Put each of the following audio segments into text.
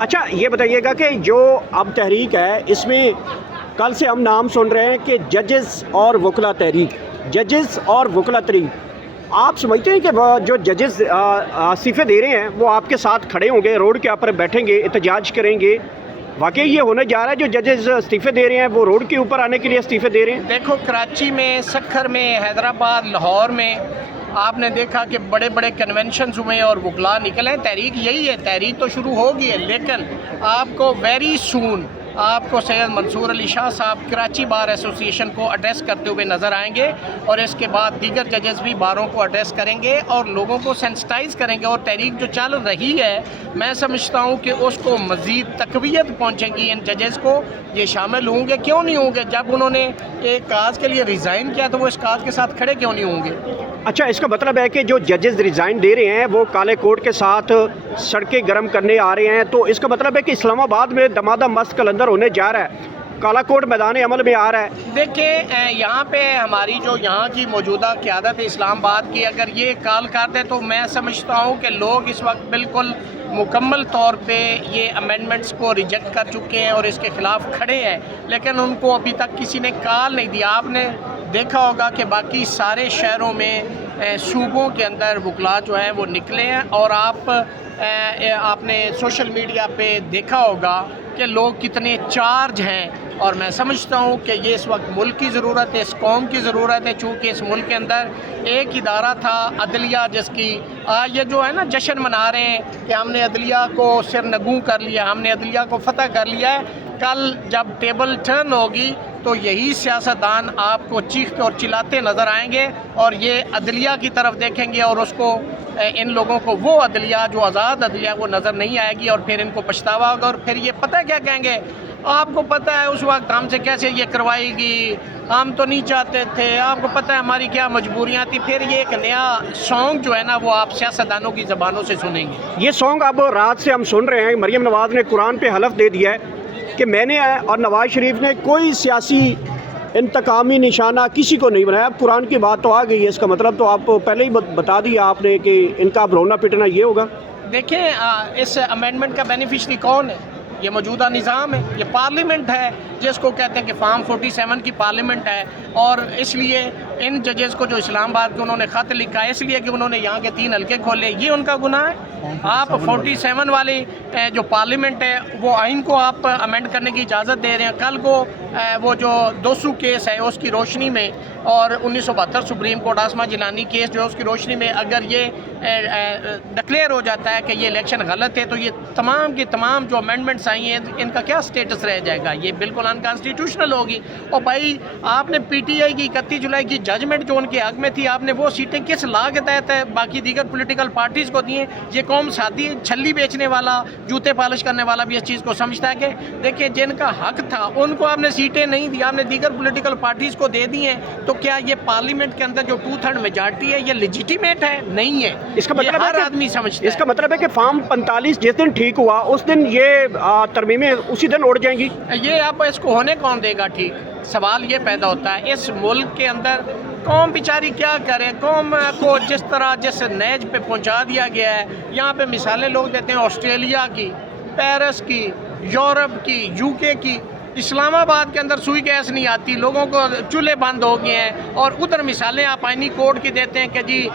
اچھا یہ بتائیے گا کہ جو اب تحریک ہے اس میں کل سے ہم نام سن رہے ہیں کہ ججز اور وکلا تحریک، ججز اور وکلا تحریک، آپ سمجھتے ہیں کہ وہ جو ججز استعفے دے رہے ہیں وہ آپ کے ساتھ کھڑے ہوں گے، روڈ کے اوپر بیٹھیں گے، احتجاج کریں گے؟ واقعی یہ ہونے جا رہا ہے جو ججز استعفے دے رہے ہیں وہ روڈ کے اوپر آنے کے لیے استعفے دے رہے ہیں؟ دیکھو کراچی میں، سکھر میں، حیدرآباد، لاہور میں آپ نے دیکھا کہ بڑے بڑے کنونشنز ہوئے اور وکلا نکلے. تحریک یہی ہے، تحریک تو شروع ہوگی ہے، لیکن آپ کو ویری سون آپ کو سید منصور علی شاہ صاحب کراچی بار ایسوسی ایشن کو ایڈریس کرتے ہوئے نظر آئیں گے، اور اس کے بعد دیگر ججز بھی باروں کو ایڈریس کریں گے اور لوگوں کو سینسٹائز کریں گے. اور تحریک جو چل رہی ہے میں سمجھتا ہوں کہ اس کو مزید تقویت پہنچے گی. ان ججز کو یہ شامل ہوں گے، کیوں نہیں ہوں گے؟ جب انہوں نے ایک کاز کے لیے ریزائن کیا تو وہ اس کاز کے ساتھ کھڑے کیوں نہیں ہوں گے؟ اچھا اس کا مطلب ہے کہ جو ججز ریزائن دے رہے ہیں وہ کالے کوٹ کے ساتھ سڑکیں گرم کرنے آ رہے ہیں، تو اس کا مطلب ہے کہ اسلام آباد میں دمادم مست کلندر ہونے جا رہا ہے، کالا کوٹ میدان عمل میں آ رہا ہے؟ دیکھیں یہاں پہ ہماری جو یہاں کی موجودہ قیادت ہے اسلام آباد کی، اگر یہ کال کر دے تو میں سمجھتا ہوں کہ لوگ اس وقت بالکل مکمل طور پہ یہ امینڈمنٹس کو ریجیکٹ کر چکے ہیں اور اس کے خلاف کھڑے ہیں، لیکن ان کو ابھی تک کسی نے کال نہیں دیا. آپ نے دیکھا ہوگا کہ باقی سارے شہروں میں صوبوں کے اندر وکلا جو ہیں وہ نکلے ہیں، اور آپ نے سوشل میڈیا پہ دیکھا ہوگا کہ لوگ کتنے چارج ہیں. اور میں سمجھتا ہوں کہ یہ اس وقت ملک کی ضرورت ہے، اس قوم کی ضرورت ہے، چونکہ اس ملک کے اندر ایک ادارہ تھا عدلیہ، جس کی یہ جو ہے نا جشن منا رہے ہیں کہ ہم نے عدلیہ کو سرنگوں کر لیا، ہم نے عدلیہ کو فتح کر لیا ہے. کل جب ٹیبل ٹرن ہوگی تو یہی سیاستدان آپ کو چیختے اور چلاتے نظر آئیں گے، اور یہ عدلیہ کی طرف دیکھیں گے، اور اس کو ان لوگوں کو وہ عدلیہ جو آزاد عدلیہ وہ نظر نہیں آئے گی، اور پھر ان کو پچھتاوا ہوگا. اور پھر یہ پتہ کیا کہیں گے؟ آپ کو پتہ ہے اس وقت ہم سے کیسے یہ کروائی گی، ہم تو نہیں چاہتے تھے، آپ کو پتہ ہے ہماری کیا مجبوریاں تھیں. پھر یہ ایک نیا سانگ جو ہے نا وہ آپ سیاستدانوں کی زبانوں سے سنیں گے. یہ سانگ اب رات سے ہم سن رہے ہیں. مریم نواز نے قرآن پہ حلف دے دیا ہے کہ میں نے اور نواز شریف نے کوئی سیاسی انتقامی نشانہ کسی کو نہیں بنایا. اب قرآن کی بات تو آ گئی ہے، اس کا مطلب تو آپ پہلے ہی بتا دیا آپ نے کہ ان کا اب رونا پٹنا یہ ہوگا. دیکھیں اس امینڈمنٹ کا بینیفیشری کون ہے؟ یہ موجودہ نظام ہے، یہ پارلیمنٹ ہے، جس کو کہتے ہیں کہ فارم 47 کی پارلیمنٹ ہے. اور اس لیے ان ججز کو جو اسلام آباد کے انہوں نے خط لکھا ہے اس لیے کہ انہوں نے یہاں کے 3 حلقے کھولے، یہ ان کا گناہ ہے؟ آپ 47 والی جو پارلیمنٹ ہے وہ آئین کو آپ امینڈ کرنے کی اجازت دے رہے ہیں. کل کو وہ جو 200 کیس ہے اس کی روشنی میں، اور 1972 سپریم کورٹ آسما جیلانی کیس جو ہے اس کی روشنی میں اگر یہ ڈکلیئر ہو جاتا ہے کہ یہ الیکشن غلط ہے تو یہ تمام کی تمام جو امینڈمنٹس آئی ہیں ان کا کیا سٹیٹس رہ جائے گا؟ یہ بالکل انکانسٹیٹیوشنل ہوگی. اور بھائی آپ نے پی ٹی آئی کی 31 جولائی کی ججمنٹ جو ان کے حق میں تھی، آپ نے وہ سیٹیں کس لا کے تحت ہے باقی دیگر پولیٹیکل پارٹیز کو دی ہیں؟ یہ قوم ساتھی چھلی بیچنے والا، جوتے پالش کرنے والا بھی اس چیز کو سمجھتا ہے کہ دیکھیں جن کا حق تھا ان کو آپ نے سیٹیں نہیں دی، آپ نے دیگر پولیٹیکل پارٹیز کو دے دی ہیں. تو کیا یہ پارلیمنٹ کے اندر جو 2/3 میجارٹی ہے یہ لیجیٹیمیٹ ہے؟ نہیں ہے. اس کا مطلب ہر آدمی سمجھتا ہے. اس کا مطلب ہے کہ فارم 45 جس دن ٹھیک ہوا اس دن یہ ترمیمیں اسی دن اڑ جائیں گی. یہ آپ اس کو ہونے کون دے گا ٹھیک؟ سوال یہ پیدا ہوتا ہے اس ملک کے اندر قوم بیچاری کیا کرے؟ قوم کو جس طرح جس نیج پہ پہنچا دیا گیا ہے. یہاں پہ مثالیں لوگ دیتے ہیں آسٹریلیا کی، پیرس کی، یورپ کی، یو کے کی. اسلام آباد کے اندر سوئی گیس نہیں آتی، لوگوں کو چولہے بند ہو گئے ہیں. اور ادھر مثالیں آپ آئینی کوڈ کی دیتے ہیں کہ جی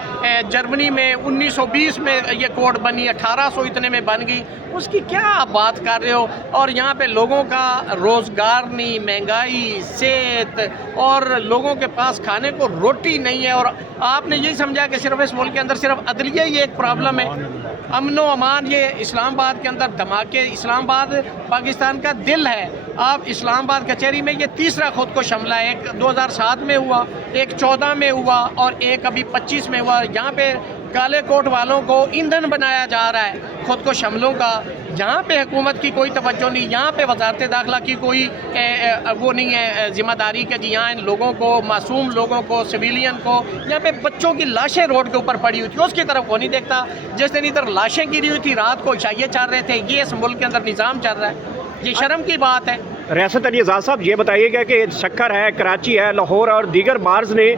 جرمنی میں 1920 میں یہ کوڈ بنی، 1800 اتنے میں بن گئی. اس کی کیا آپ بات کر رہے ہو؟ اور یہاں پہ لوگوں کا روزگار نہیں، مہنگائی، صحت، اور لوگوں کے پاس کھانے کو روٹی نہیں ہے. اور آپ نے یہی سمجھا کہ صرف اس ملک کے اندر صرف عدلیہ ہی ایک پرابلم ہے. امن و امان یہ اسلام آباد کے اندر دھماکے، اسلام آباد پاکستان کا دل ہے. آپ اسلام آباد کچہری میں یہ تیسرا خود کو حملہ ہے. ایک 2007 میں ہوا، ایک 14 میں ہوا، اور ایک ابھی 25 میں ہوا. یہاں پہ کالے کوٹ والوں کو ایندھن بنایا جا رہا ہے خود کو حملوں کا. یہاں پہ حکومت کی کوئی توجہ نہیں، یہاں پہ وزارت داخلہ کی کوئی وہ نہیں ہے ذمہ داری کہ جی یہاں ان لوگوں کو، معصوم لوگوں کو، سویلین کو، یہاں پہ بچوں کی لاشیں روڈ کے اوپر پڑی ہوئی تھی اس کی طرف وہ نہیں دیکھتا. جس دن ادھر لاشیں گری ہوئی تھی رات کو عشائیے چل رہے تھے. یہ اس ملک کے اندر نظام چل رہا ہے، یہ شرم کی بات ہے. ریاست علی اعزاز صاحب یہ بتائیے گا کہ سکھر ہے، کراچی ہے، لاہور اور دیگر بارز نے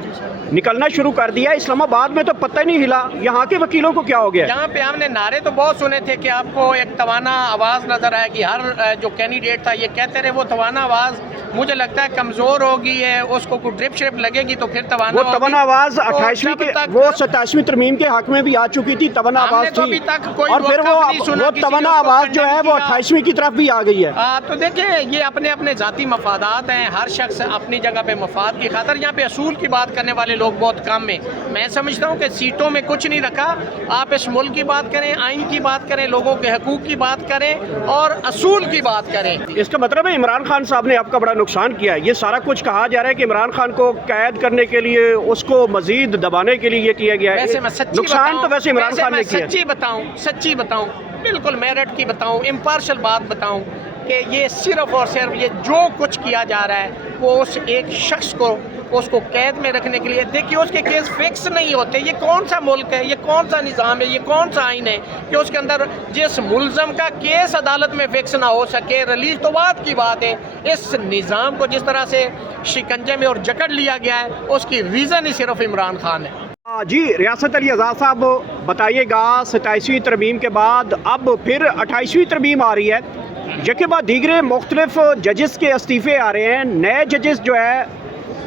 نکلنا شروع کر دیا، اسلام آباد میں تو پتہ ہی نہیں ہلا، یہاں کے وکیلوں کو کیا ہو گیا؟ یہاں پہ ہم نے نعرے تو بہت سنے تھے کہ آپ کو ایک توانا آواز نظر آئے گی، ہر جو کینڈیڈیٹ تھا یہ کہتے رہے وہ توانا آواز مجھے لگتا ہے کمزور ہوگی ہے، اس کو کوئی ڈرپ شرپ لگے گی تو پھر توانا وہ ہوگی۔ توانا آواز تو 28ویں جب کے تک وہ 27ویں ترمیم کے حق میں بھی آ چکی تھی، توانا ہم نے آواز تو تھی، ابھی تک کوئی اور پھر وقف نہیں سنا وہ کسی نے توانا اس کو آواز جو ہے condemn وہ کیا۔ 28ویں کی طرف بھی آ گئی ہے۔ تو دیکھیں یہ اپنے اپنے ذاتی مفادات ہیں، ہر شخص اپنی جگہ پہ مفاد کی خاطر، یہاں پہ اصول کی بات کرنے والے لوگ بہت کم ہیں۔ میں سمجھتا ہوں کہ سیٹوں میں کچھ نہیں رکھا، آپ اس ملک کی بات کریں، آئین کی بات کریں، لوگوں کے حقوق کی بات کریں اور اصول کی بات کریں۔ اس کا مطلب ہے عمران خان صاحب نے آپ کا بڑا نقصان کیا ہے، یہ سارا کچھ کہا جا رہا ہے کہ عمران خان کو قید کرنے کے لیے، اس کو مزید دبانے کے لیے یہ کیا گیا ہے۔ ویسے میں سچی نقصان تو ویسے عمران خان نے کیا ہے۔ سچی بتاؤں بالکل میرٹ کی بتاؤں، امپارشل بات بتاؤں کہ یہ صرف اور صرف یہ جو کچھ کیا جا رہا ہے وہ اس ایک شخص کو اس کو قید میں رکھنے کے لیے، دیکھیے اس کے کیس فکس نہیں ہوتے۔ یہ کون سا ملک ہے، یہ کون سا نظام ہے، یہ کون سا آئین ہے کہ اس کے اندر جس ملزم کا کیس عدالت میں فکس نہ ہو سکے، ریلیز تو بات کی بات ہے، اس نظام کو جس طرح سے شکنجے میں اور جکڑ لیا گیا ہے اس کی ریزن ہی صرف عمران خان ہے۔ جی ریاست علی اعزاز صاحب بتائیے گا، 27ویں ترمیم کے بعد اب پھر 28ویں ترمیم آ رہی ہے، یکے بعد دیگرے مختلف ججز کے استعفے آ رہے ہیں، نئے ججز جو ہے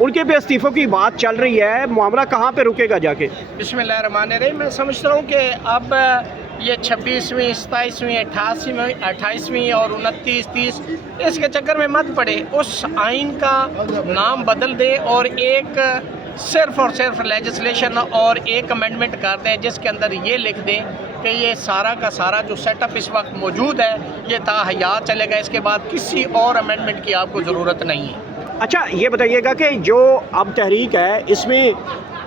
ان کے بھی استعفوں کی بات چل رہی ہے، معاملہ کہاں پہ رکے گا جا کے؟ بسم اللہ الرحمن الرحیم۔ میں سمجھتا ہوں کہ اب یہ 26ویں 27ویں 28ویں اور 29 30 اس کے چکر میں مت پڑے، اس آئین کا نام بدل دے اور ایک صرف اور صرف لیجسلیشن اور ایک امینڈمنٹ کر دیں جس کے اندر یہ لکھ دیں کہ یہ سارا کا سارا جو سیٹ اپ اس وقت موجود ہے یہ تا حیات چلے گا، اس کے بعد کسی اور امینڈمنٹ کی آپ کو ضرورت نہیں ہے۔ اچھا یہ بتائیے گا کہ جو اب تحریک ہے اس میں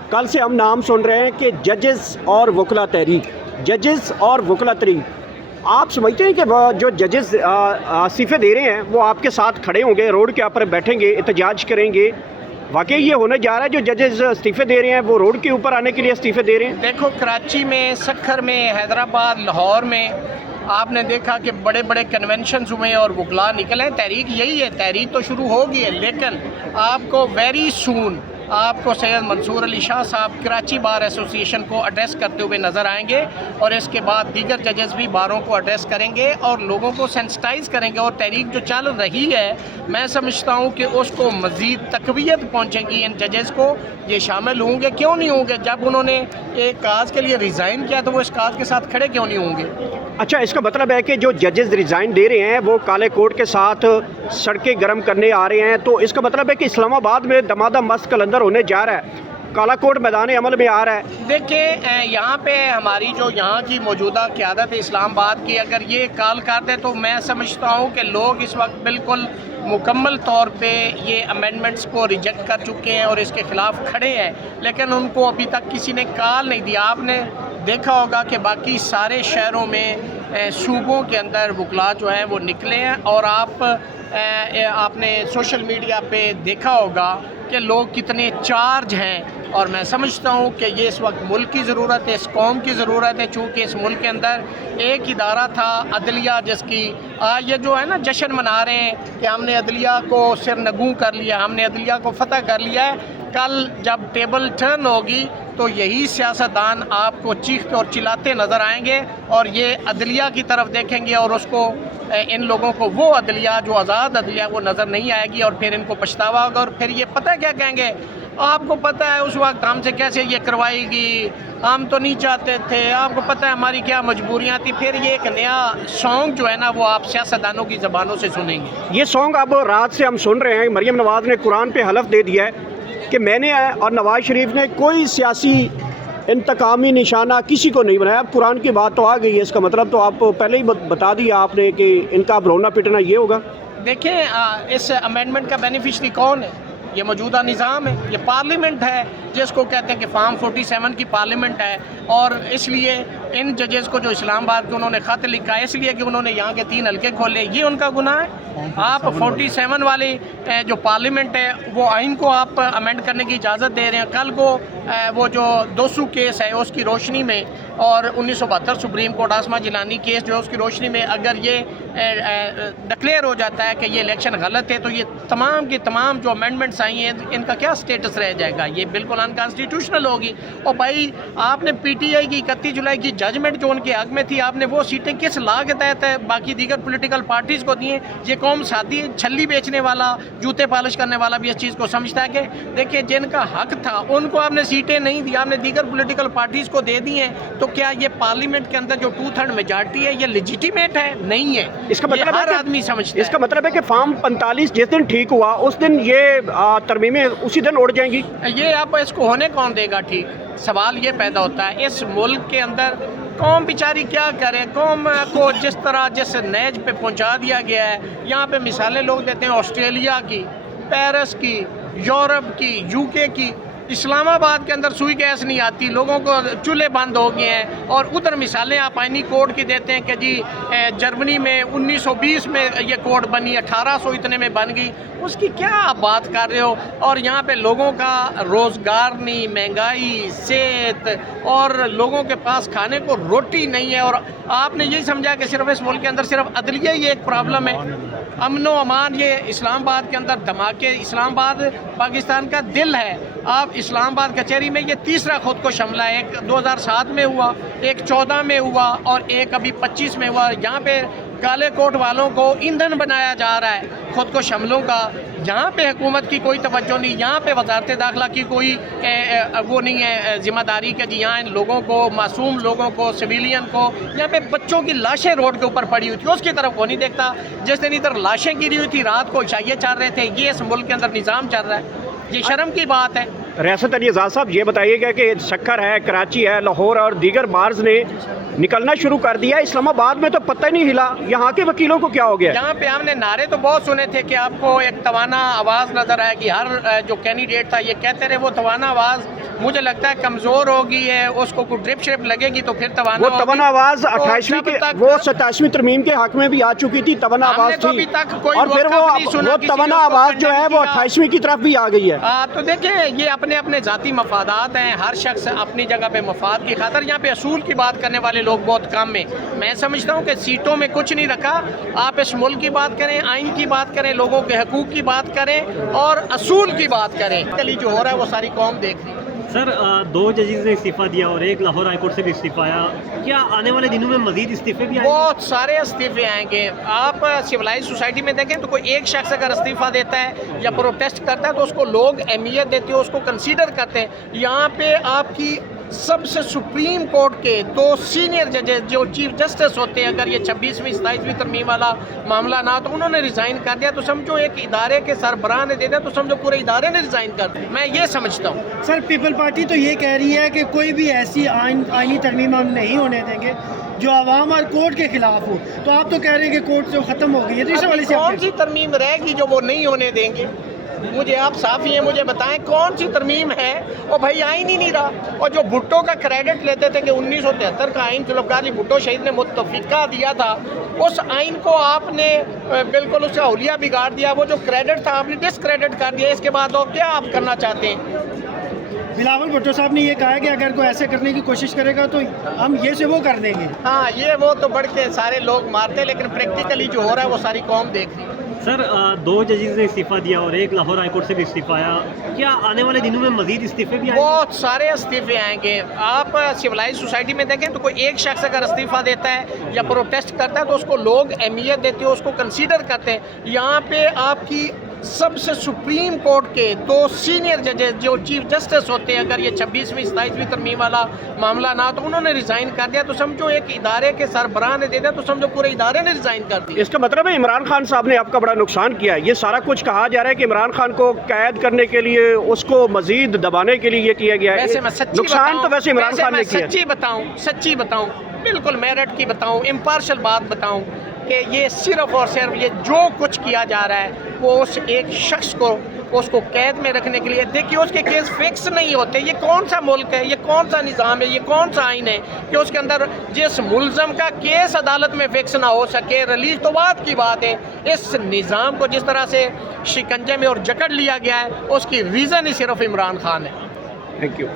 کل سے ہم نام سن رہے ہیں کہ ججز اور وکلا تحریک، ججز اور وکلا تحریک، آپ سمجھتے ہیں کہ وہ جو ججز استعفے دے رہے ہیں وہ آپ کے ساتھ کھڑے ہوں گے، روڈ کے اوپر بیٹھیں گے، احتجاج کریں گے؟ واقعی یہ ہونے جا رہا ہے جو ججز استعفے دے رہے ہیں وہ روڈ کے اوپر آنے کے لیے استعفے دے رہے ہیں؟ دیکھو کراچی میں، سکھر میں، حیدرآباد، لاہور میں آپ نے دیکھا کہ بڑے بڑے کنونشنز ہوئے اور وکلا نکلے، تحریک یہی ہے، تحریک تو شروع ہوگی ہے، لیکن آپ کو ویری سون آپ کو سید منصور علی شاہ صاحب کراچی بار ایسوسی ایشن کو ایڈریس کرتے ہوئے نظر آئیں گے، اور اس کے بعد دیگر ججز بھی باروں کو ایڈریس کریں گے اور لوگوں کو سینسٹائز کریں گے، اور تحریک جو چل رہی ہے میں سمجھتا ہوں کہ اس کو مزید تقویت پہنچے گی ان ججز کو۔ یہ شامل ہوں گے، کیوں نہیں ہوں گے؟ جب انہوں نے ایک کاز کے لیے ریزائن کیا تو وہ اس کاز کے ساتھ کھڑے کیوں نہیں ہوں گے؟ اچھا اس کا مطلب ہے کہ جو ججز ریزائن دے رہے ہیں وہ کالے کوٹ کے ساتھ سڑکیں گرم کرنے آ رہے ہیں، تو اس کا مطلب ہے کہ اسلام آباد میں دمادم مست کلندر ہونے جا رہا ہے، کالا کوٹ میدان عمل میں آ رہا ہے۔ دیکھیں یہاں پہ ہماری جو یہاں کی موجودہ قیادت ہے اسلام آباد کی، اگر یہ کال کرتے تو میں سمجھتا ہوں کہ لوگ اس وقت بالکل مکمل طور پہ یہ امینڈمنٹس کو ریجیکٹ کر چکے ہیں اور اس کے خلاف کھڑے ہیں، لیکن ان کو ابھی تک کسی نے کال نہیں دیا۔ آپ نے دیکھا ہوگا کہ باقی سارے شہروں میں صوبوں کے اندر وکلا جو ہیں وہ نکلے ہیں، اور آپ نے سوشل میڈیا پہ دیکھا ہوگا کہ لوگ کتنے چارج ہیں، اور میں سمجھتا ہوں کہ یہ اس وقت ملک کی ضرورت ہے، اس قوم کی ضرورت ہے، چونکہ اس ملک کے اندر ایک ادارہ تھا عدلیہ جس کی یہ جو ہے نا جشن منا رہے ہیں کہ ہم نے عدلیہ کو سرنگوں کر لیا، ہم نے عدلیہ کو فتح کر لیا ہے۔ کل جب ٹیبل ٹرن ہوگی تو یہی سیاستدان آپ کو چیختے اور چلاتے نظر آئیں گے، اور یہ عدلیہ کی طرف دیکھیں گے، اور اس کو ان لوگوں کو وہ عدلیہ جو آزاد عدلیہ وہ نظر نہیں آئے گی، اور پھر ان کو پچھتاوا ہوگا، اور پھر یہ پتہ کیا کہیں گے، آپ کو پتہ ہے اس وقت ہم سے کیسے یہ کروائی گی، ہم تو نہیں چاہتے تھے، آپ کو پتہ ہے ہماری کیا مجبوریاں تھیں۔ پھر یہ ایک نیا سانگ جو ہے نا وہ آپ سیاستدانوں کی زبانوں سے سنیں گے۔ یہ سانگ اب رات سے ہم سن رہے ہیں، مریم نواز نے قرآن پہ حلف دے دیا ہے کہ میں نے اور نواز شریف نے کوئی سیاسی انتقامی نشانہ کسی کو نہیں بنایا۔ اب قرآن کی بات تو آ گئی ہے، اس کا مطلب تو آپ پہلے ہی بتا دیا آپ نے کہ ان کا اب رونا پٹنا یہ ہوگا۔ دیکھیں اس امینڈمنٹ کا بینیفیشری کون ہے؟ یہ موجودہ نظام ہے، یہ پارلیمنٹ ہے، جس کو کہتے ہیں کہ فارم 47 کی پارلیمنٹ ہے، اور اس لیے ان ججز کو جو اسلام آباد کے انہوں نے خط لکھا ہے اس لیے کہ انہوں نے یہاں کے 3 حلقے کھولے، یہ ان کا گناہ ہے؟ آپ 47 والی جو پارلیمنٹ ہے وہ آئین کو آپ امینڈ کرنے کی اجازت دے رہے ہیں۔ کل کو وہ جو 200 کیس ہے اس کی روشنی میں، اور 1972 سپریم کورٹ آسما جیلانی کیس جو ہے اس کی روشنی میں اگر یہ ڈکلیئر ہو جاتا ہے کہ یہ الیکشن غلط ہے، تو یہ تمام کی تمام جو امینڈمنٹس آئی ہیں ان کا کیا سٹیٹس رہ جائے گا؟ یہ بالکل انکانسٹیٹیوشنل ہوگی۔ اور بھائی آپ نے پی ٹی آئی کی 31 جولائی کی ججمنٹ جو ان کے حق میں تھی، آپ نے وہ سیٹیں کس لا کے تحت باقی دیگر پولیٹیکل پارٹیز کو دی ہیں؟ یہ قوم ساتھی چھلی بیچنے والا، جوتے پالش کرنے والا بھی اس چیز کو سمجھتا ہے کہ دیکھیں جن کا حق تھا ان کو آپ نے سیٹیں نہیں دی، آپ نے دیگر پولیٹیکل پارٹیز کو دے دی ہیں، تو کیا یہ پارلیمنٹ کے اندر جو 2/3 میجارٹی ہے یہ لیجیٹیمیٹ ہے؟ نہیں ہے۔ اس کا مطلب ہر ہے آدمی سمجھتا ہے، اس کا مطلب ہے کہ فارم 45 جس دن ٹھیک ہوا اس دن یہ ترمیمیں اسی دن اڑ جائیں گی؟ یہ اب اس کو ہونے کون دے گا ٹھیک؟ سوال یہ پیدا ہوتا ہے اس ملک کے اندر قوم بیچاری کیا کرے؟ قوم کو جس طرح جس نیج پہ پہنچا دیا گیا ہے، یہاں پہ مثالیں لوگ دیتے ہیں آسٹریلیا کی، پیرس کی، یورپ کی، یو کے کی۔ اسلام آباد کے اندر سوئی گیس نہیں آتی، لوگوں کو چولہے بند ہو گئے ہیں، اور ادھر مثالیں آپ آئینی کوڈ کی دیتے ہیں کہ جی جرمنی میں 1920 میں یہ کوڈ بنی، 1800 اتنے میں بن گئی، اس کی کیا آپ بات کر رہے ہو؟ اور یہاں پہ لوگوں کا روزگار نہیں، مہنگائی، صحت، اور لوگوں کے پاس کھانے کو روٹی نہیں ہے، اور آپ نے یہی سمجھا کہ صرف اس ملک کے اندر صرف عدلیہ ہی ایک پرابلم ہے۔ امن و امان، یہ اسلام آباد کے اندر دھماکے، اسلام آباد پاکستان کا دل ہے۔ آپ اسلام آباد کچہری میں یہ تیسرا خود کو حملہ ہے، ایک 2007 میں ہوا، ایک 14 میں ہوا، اور ایک ابھی 25 میں ہوا۔ یہاں پہ کالے کوٹ والوں کو ایندھن بنایا جا رہا ہے خود کو حملوں کا۔ یہاں پہ حکومت کی کوئی توجہ نہیں، یہاں پہ وزارت داخلہ کی کوئی وہ نہیں ہے ذمہ داری کہ جی یہاں ان لوگوں کو، معصوم لوگوں کو، سویلین کو، یہاں پہ بچوں کی لاشیں روڈ کے اوپر پڑی ہوئی تھی، اس کی طرف وہ نہیں دیکھتا۔ جس دن ادھر لاشیں گری ہوئی تھی رات کو عشائیے چل رہے تھے، یہ اس ملک کے اندر نظام چل رہا ہے، یہ شرم کی بات ہے۔ ریاست علی اعزاز صاحب یہ بتائیے گا کہ سکھر ہے، کراچی ہے، لاہور اور دیگر بارز نے نکلنا شروع کر دیا، اسلام آباد میں تو پتہ ہی نہیں ہلا، یہاں کے وکیلوں کو کیا ہو گیا؟ یہاں پہ ہم نے نعرے تو بہت سنے تھے کہ آپ کو ایک توانا آواز نظر آئے گی، ہر جو کینڈیڈیٹ تھا یہ کہتے رہے وہ توانا آواز مجھے لگتا ہے کمزور ہوگی ہے، اس کو کوئی ڈرپ شرپ لگے گی تو پھر توانا وہ توانا آواز 28ویں کے، وہ 27ویں ترمیم کے حق میں بھی آ چکی تھی، توانا آواز تھی، اور پھر وہ توانا آواز جو ہے وہ 28ویں کی طرف بھی آ گئی ہے۔ تو دیکھیں یہ اپنے اپنے ذاتی مفادات ہیں، ہر شخص اپنی جگہ پہ مفاد کی خاطر، یہاں پہ اصول کی بات کرنے والے لوگ بہت کم ہیں۔ میں سمجھتا ہوں کہ سیٹوں میں کچھ نہیں رکھا، آپ اس ملک کی بات کریں، آئین کی بات کریں، لوگوں کے حقوق کی بات کریں، اور اصول کی بات کریں۔ کلی جو ہو رہا ہے وہ ساری قوم دیکھ رہی ہے۔ سر 2 ججز نے استعفیٰ دیا اور ایک لاہور ہائی کورٹ سے بھی استعفیٰ آیا، کیا آنے والے دنوں میں مزید استعفے بھی آئیں گے؟ بہت سارے استعفے آئیں گے۔ آپ سویلائز سوسائٹی میں دیکھیں تو کوئی ایک شخص اگر استعفیٰ دیتا ہے یا پروٹیسٹ کرتا ہے تو اس کو لوگ اہمیت دیتے ہیں، اس کو کنسیڈر کرتے ہیں۔ یہاں پہ آپ کی سب سے سپریم کورٹ کے 2 سینئر ججز جو چیف جسٹس ہوتے ہیں، اگر یہ 26ویں 27ویں ترمیم والا معاملہ نہ تو انہوں نے ریزائن کر دیا، تو سمجھو ایک ادارے کے سربراہ نے دے دیا تو سمجھو پورے ادارے نے ریزائن کر دیا۔ میں یہ سمجھتا ہوں۔ سر پیپل پارٹی تو یہ کہہ رہی ہے کہ کوئی بھی ایسی آئینی ترمیم ہم نہیں ہونے دیں گے جو عوام اور کورٹ کے خلاف ہو، تو آپ تو کہہ رہے ہیں کہ کورٹ سے ختم ہو گئی ہے، تو اس حوالے سے کون سی ترمیم رہے گی جو وہ نہیں ہونے دیں گے؟ مجھے آپ صافی ہیں، مجھے بتائیں کون سی ترمیم ہے؟ اور بھائی آئین ہی نہیں رہا۔ اور جو بھٹو کا کریڈٹ لیتے تھے کہ 1973 کا آئین ذوالفقار علی بھٹو شہید نے متفقہ دیا تھا، اس آئین کو آپ نے بالکل اس کا حلیہ بگاڑ دیا، وہ جو کریڈٹ تھا آپ نے ڈسکریڈٹ کر دیا۔ اس کے بعد اور کیا آپ کرنا چاہتے ہیں؟ بلاول بھٹو صاحب نے یہ کہا کہ اگر کوئی ایسے کرنے کی کوشش کرے گا تو ہم یہ سے وہ کر دیں گے۔ ہاں یہ وہ تو بڑھ کے سارے لوگ مارتے، لیکن پریکٹیکلی جو ہو رہا ہے وہ ساری قوم دیکھ رہی ہے۔ سر 2 ججز نے استعفیٰ دیا اور ایک لاہور ہائی کورٹ سے بھی استعفیٰ آیا، کیا آنے والے دنوں میں مزید استعفے بھی آئیں گے؟ بہت سارے استعفے آئیں گے۔ آپ سویلائز سوسائٹی میں دیکھیں تو کوئی ایک شخص اگر استعفیٰ دیتا ہے یا پروٹیسٹ کرتا ہے تو اس کو لوگ اہمیت دیتے ہیں، اس کو کنسیڈر کرتے ہیں۔ یہاں پہ آپ کی سب سے سپریم کورٹ کے 2 سینئر ججز جو چیف جسٹس ہوتے ہیں، اگر یہ 26ویں 27ویں ترمیم والا معاملہ نہ تو انہوں نے ریزائن کر دیا، تو سمجھو ایک ادارے کے سربراہ نے دے دیا تو سمجھو پورے ادارے نے ریزائن کر دیا۔ اس کا مطلب ہے عمران خان صاحب نے آپ کا بڑا نقصان کیا ہے، یہ سارا کچھ کہا جا رہا ہے کہ عمران خان کو قید کرنے کے لیے، اس کو مزید دبانے کے لیے یہ کیا گیا ہے۔ ویسے میں سچی نقصان تو ویسے عمران خان نے کیا ہے۔ سچی بتاؤں بالکل میرٹ کی بتاؤں، امپارشل بات بتاؤں کہ یہ صرف اور صرف یہ جو کچھ کیا جا رہا ہے وہ اس ایک شخص کو اس کو قید میں رکھنے کے لیے. دیکھیے اس کے کیس فکس نہیں ہوتے. یہ کون سا ملک ہے, یہ کون سا نظام ہے, یہ کون سا آئین ہے کہ اس کے اندر جس ملزم کا کیس عدالت میں فکس نہ ہو سکے, ریلیز تو بات کی بات ہے. اس نظام کو جس طرح سے شکنجے میں اور جکڑ لیا گیا ہے, اس کی ریزن ہی صرف عمران خان ہے. Thank you.